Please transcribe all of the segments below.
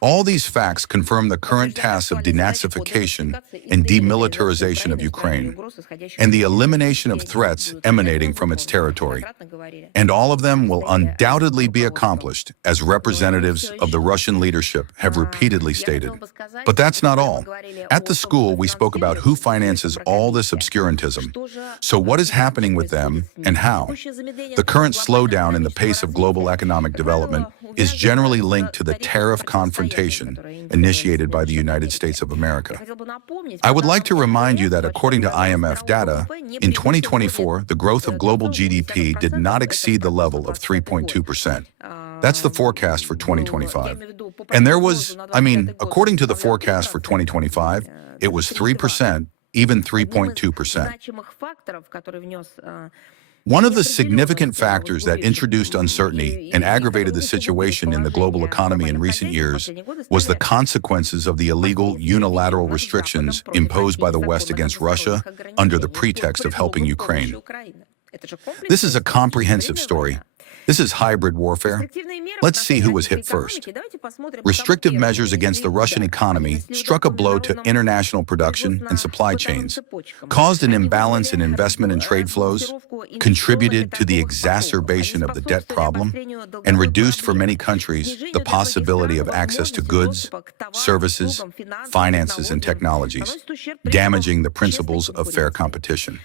All these facts confirm the current task of denazification and demilitarization of Ukraine, and the elimination of threats emanating from its territory. And all of them will undoubtedly be accomplished, as representatives of the Russian leadership have repeatedly stated. But that's not all. At the school, we spoke about who finances all this obscurantism. So what is happening with them and how? The current slowdown in the pace of global economic development is generally linked to the tariff confrontation initiated by the United States of America. I would like to remind you that according to IMF data, in 2024, the growth of global GDP did not exceed the level of 3.2%. That's the forecast for 2025. And there was, according to the forecast for 2025, it was 3%, even 3.2%. One of the significant factors that introduced uncertainty and aggravated the situation in the global economy in recent years was the consequences of the illegal unilateral restrictions imposed by the West against Russia under the pretext of helping Ukraine. This is a comprehensive story. This is hybrid warfare. Let's see who was hit first. Restrictive measures against the Russian economy struck a blow to international production and supply chains, caused an imbalance in investment and trade flows, contributed to the exacerbation of the debt problem, and reduced for many countries the possibility of access to goods, services, finances, and technologies, damaging the principles of fair competition.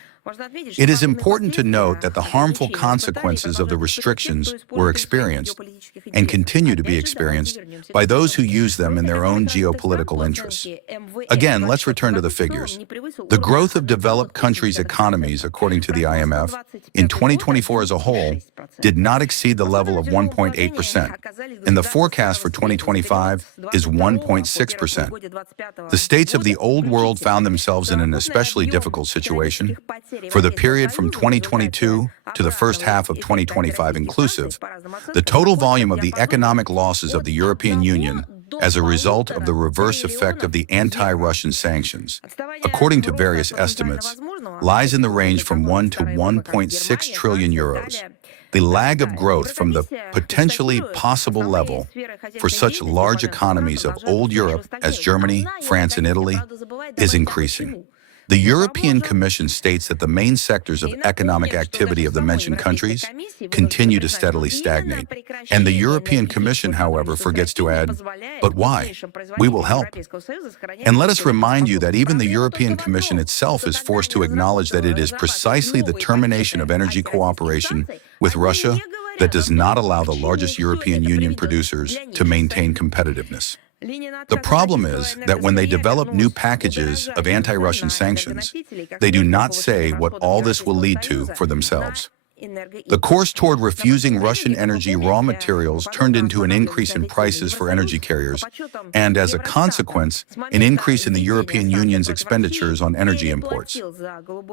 It is important to note that the harmful consequences of the restrictions were experienced and continue to be experienced by those who use them in their own geopolitical interests. Again, let's return to the figures. The growth of developed countries' economies, according to the IMF, in 2024 as a whole, did not exceed the level of 1.8%, and the forecast for 2025 is 1.6%. The states of the Old World found themselves in an especially difficult situation. For the period from 2022 to the first half of 2025 inclusive, the total volume of the economic losses of the European Union as a result of the reverse effect of the anti-Russian sanctions, according to various estimates, lies in the range from 1 to 1.6 trillion euros. The lag of growth from the potentially possible level for such large economies of old Europe as Germany, France, and Italy is increasing. The European Commission states that the main sectors of economic activity of the mentioned countries continue to steadily stagnate. And the European Commission, however, forgets to add, but why? We will help. And let us remind you that even the European Commission itself is forced to acknowledge that it is precisely the termination of energy cooperation with Russia that does not allow the largest European Union producers to maintain competitiveness. The problem is that when they develop new packages of anti-Russian sanctions, they do not say what all this will lead to for themselves. The course toward refusing Russian energy raw materials turned into an increase in prices for energy carriers, and as a consequence, an increase in the European Union's expenditures on energy imports.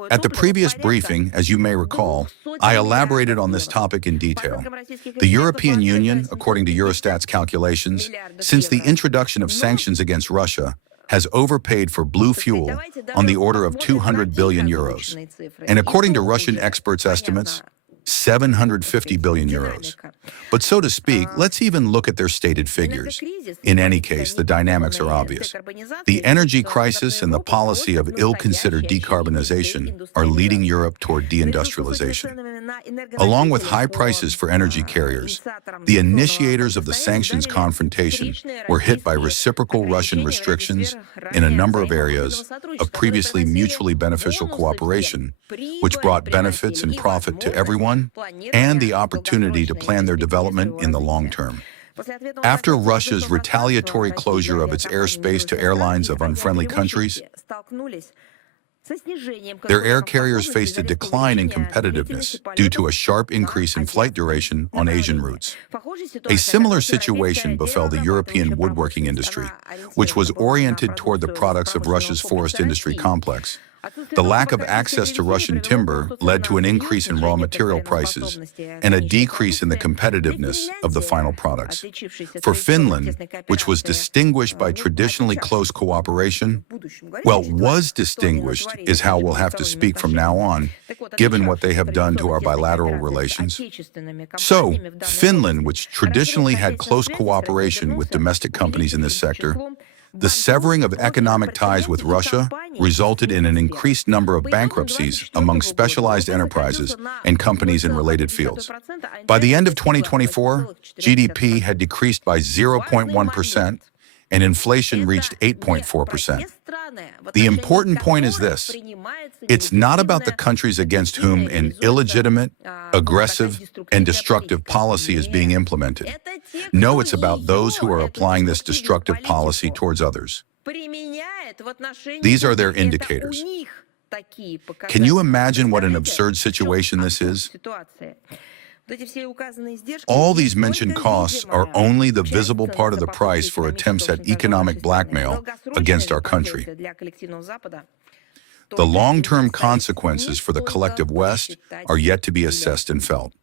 At the previous briefing, as you may recall, I elaborated on this topic in detail. The European Union, according to Eurostat's calculations, since the introduction of sanctions against Russia, has overpaid for blue fuel on the order of 200 billion euros. And according to Russian experts' estimates, 750 billion euros. But so to speak, let's even look at their stated figures. In any case, the dynamics are obvious. The energy crisis and the policy of ill-considered decarbonization are leading Europe toward deindustrialization. Along with high prices for energy carriers, the initiators of the sanctions confrontation were hit by reciprocal Russian restrictions in a number of areas of previously mutually beneficial cooperation, which brought benefits and profit to everyone and the opportunity to plan their development in the long term. After Russia's retaliatory closure of its airspace to airlines of unfriendly countries, their air carriers faced a decline in competitiveness due to a sharp increase in flight duration on Asian routes. A similar situation befell the European woodworking industry, which was oriented toward the products of Russia's forest industry complex, The lack of access to Russian timber led to an increase in raw material prices and a decrease in the competitiveness of the final products. For Finland, which was distinguished by traditionally close cooperation, well, was distinguished is how we'll have to speak from now on, given what they have done to our bilateral relations. So, Finland, which traditionally had close cooperation with domestic companies in this sector, the severing of economic ties with Russia resulted in an increased number of bankruptcies among specialized enterprises and companies in related fields. By the end of 2024, GDP had decreased by 0.1%, and inflation reached 8.4%. The important point is this: it's not about the countries against whom an illegitimate, aggressive, and destructive policy is being implemented. No, it's about those who are applying this destructive policy towards others. These are their indicators. Can you imagine what an absurd situation this is? All these mentioned costs are only the visible part of the price for attempts at economic blackmail against our country. The long-term consequences for the collective West are yet to be assessed and felt.